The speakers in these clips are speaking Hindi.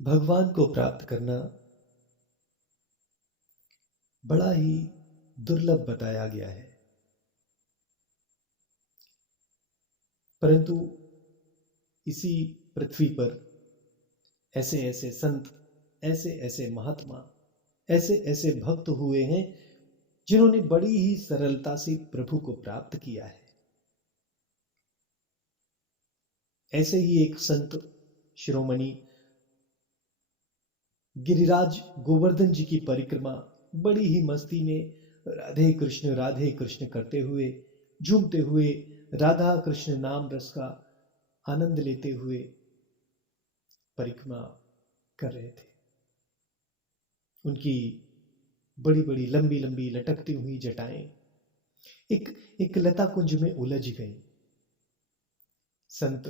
भगवान को प्राप्त करना बड़ा ही दुर्लभ बताया गया है, परंतु इसी पृथ्वी पर ऐसे ऐसे संत, ऐसे ऐसे महात्मा, ऐसे ऐसे भक्त हुए हैं जिन्होंने बड़ी ही सरलता से प्रभु को प्राप्त किया है। ऐसे ही एक संत शिरोमणि गिरिराज गोवर्धन जी की परिक्रमा बड़ी ही मस्ती में राधे कृष्ण करते हुए, झूमते हुए, राधा कृष्ण नाम रस का आनंद लेते हुए परिक्रमा कर रहे थे। उनकी बड़ी बड़ी लंबी लंबी लटकती हुई जटाएं एक लता कुंज में उलझ गई। संत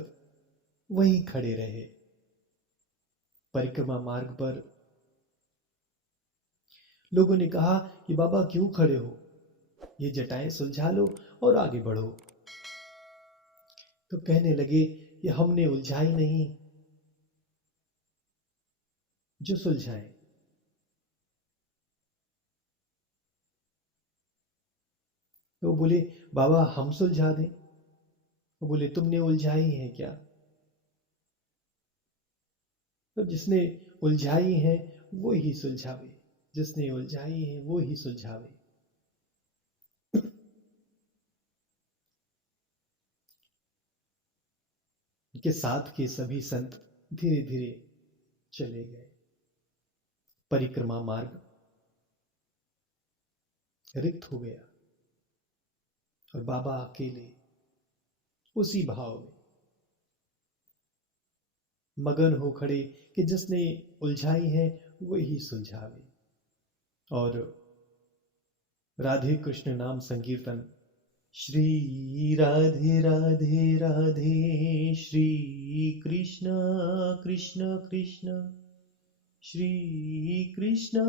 वहीं खड़े रहे। परिक्रमा मार्ग पर लोगों ने कहा कि बाबा क्यों खड़े हो, ये जटाएं सुलझा लो और आगे बढ़ो। तो कहने लगे कि हमने उलझाई नहीं, जो सुलझाए। तो बोले बाबा हम सुलझा दें। वो बोले तुमने उलझाई है क्या? तो जिसने उलझाई है वो ही सुलझावे, जिसने उलझाई है वो ही सुलझावे। के साथ के सभी संत धीरे धीरे चले गए। परिक्रमा मार्ग रिक्त हो गया और बाबा अकेले उसी भाव में मगन हो खड़े कि जिसने उलझाई है वही सुलझावे। और राधे कृष्ण नाम संकीर्तन, श्री राधे राधे राधे, श्री कृष्ण कृष्ण कृष्ण, श्री कृष्ण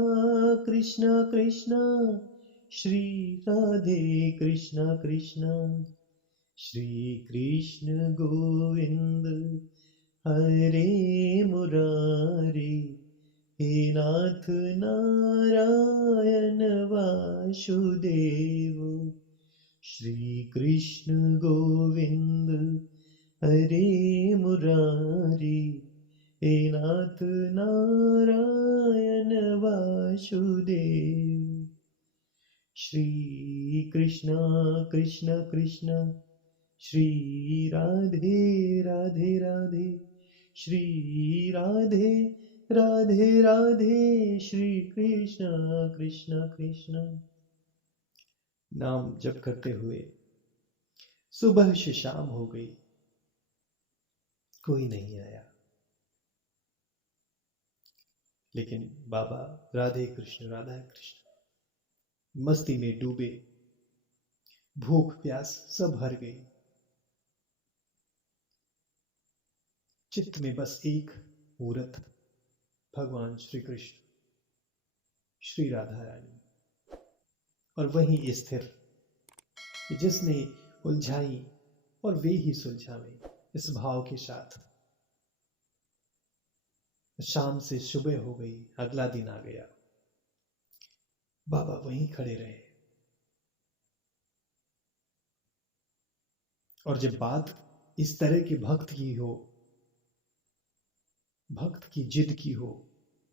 कृष्ण कृष्ण, श्री राधे कृष्ण कृष्ण, श्री कृष्ण गोविंद हरे मुरारी, हे नाथ नारायण वासुदेव, श्री कृष्ण गोविंद हरे मुरारी, हे नाथ नारायण वासुदेव, श्री कृष्ण कृष्ण कृष्ण, श्री राधे राधे राधे, श्री राधे राधे राधे, श्री कृष्ण कृष्ण कृष्ण। नाम जप करते हुए सुबह से शाम हो गई, कोई नहीं आया। लेकिन बाबा राधे कृष्ण राधा कृष्ण मस्ती में डूबे, भूख प्यास सब हर गई। चित्त में बस एक मूर्त, भगवान श्री कृष्ण, श्री राधा रानी, और वहीं स्थिर, जिसने उलझाई और वे ही सुलझावे, इस भाव के साथ। शाम से सुबह हो गई, अगला दिन आ गया। बाबा वहीं खड़े रहे। और जब बात इस तरह के भक्त की हो, भक्त की जिद की हो,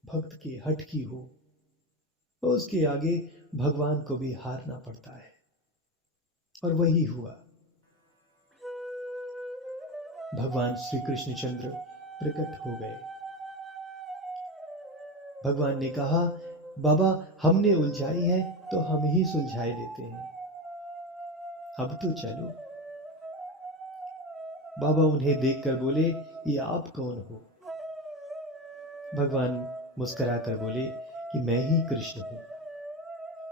भक्त के हट की हो, तो उसके आगे भगवान को भी हारना पड़ता है। और वही हुआ। भगवान श्री कृष्णचंद्र प्रकट हो गए। भगवान ने कहा बाबा हमने उलझाई है तो हम ही सुलझाए देते हैं, अब तो चलो। बाबा उन्हें देखकर बोले ये आप कौन हो? भगवान मुस्कुराकर बोले कि मैं ही कृष्ण हूं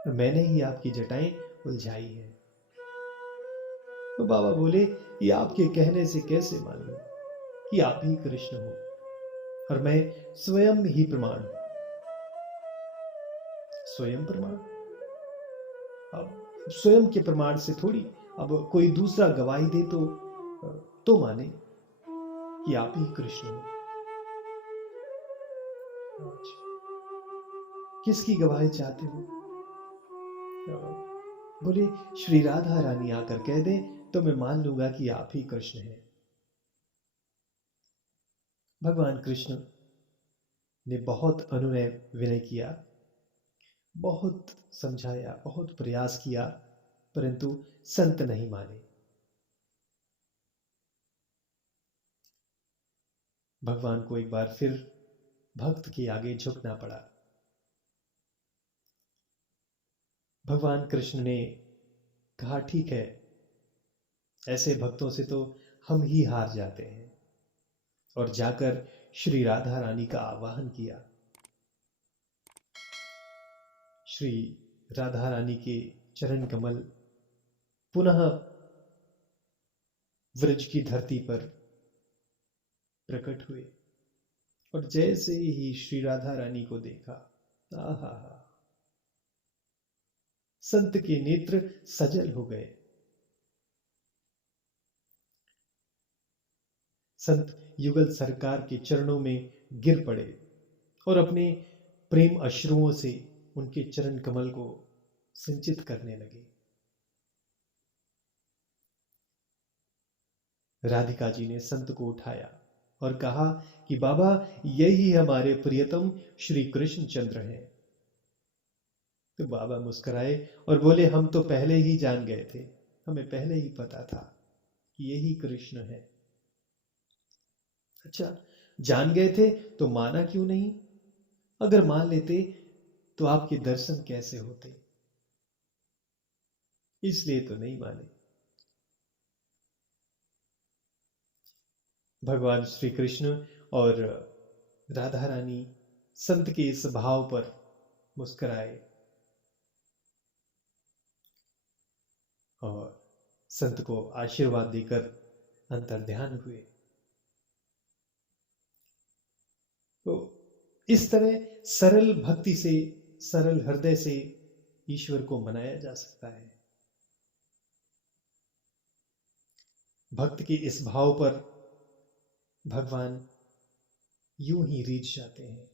और मैंने ही आपकी जटाएं उलझाई है। तो बाबा बोले ये आपके कहने से कैसे मालूम कि आप ही कृष्ण हो, और मैं स्वयं ही प्रमाण हूं। स्वयं प्रमाण? अब स्वयं के प्रमाण से थोड़ी, अब कोई दूसरा गवाही दे तो माने कि आप ही कृष्ण हो। किसकी गवाही चाहते हो? बोले श्री राधा रानी आकर कह दे तो मैं मान लूंगा कि आप ही कृष्ण हैं। भगवान कृष्ण ने बहुत अनुनय विनय किया, बहुत समझाया, बहुत प्रयास किया, परंतु संत नहीं माने। भगवान को एक बार फिर भक्त के आगे झुकना पड़ा। भगवान कृष्ण ने कहा ठीक है, ऐसे भक्तों से तो हम ही हार जाते हैं, और जाकर श्री राधा रानी का आवाहन किया। श्री राधा रानी के चरण कमल पुनः व्रज की धरती पर प्रकट हुए, और जैसे ही श्री राधा रानी को देखा, आहा, संत के नेत्र सजल हो गए। संत युगल सरकार के चरणों में गिर पड़े और अपने प्रेम अश्रुओं से उनके चरण कमल को सिंचित करने लगे। राधिका जी ने संत को उठाया और कहा कि बाबा, यही हमारे प्रियतम श्री कृष्ण चंद्र हैं। तो बाबा मुस्कुराए और बोले हम तो पहले ही जान गए थे, हमें पहले ही पता था कि यही कृष्ण है। अच्छा, जान गए थे तो माना क्यों नहीं? अगर मान लेते तो आपके दर्शन कैसे होते? इसलिए तो नहीं माने। भगवान श्री कृष्ण और राधा रानी संत के इस भाव पर मुस्कुराए और संत को आशीर्वाद देकर अंतर्ध्यान हुए। तो इस तरह सरल भक्ति से, सरल हृदय से ईश्वर को मनाया जा सकता है। भक्त के इस भाव पर भगवान यूं ही रीझ जाते हैं।